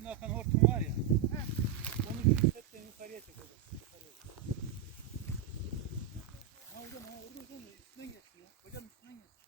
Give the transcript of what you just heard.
şimdi akan hortum var ya. Onu şu setten yukarıya çekeceğiz. Ha hocam orada hocam üstünden geçsin ya. Hocam üstünden geçsin.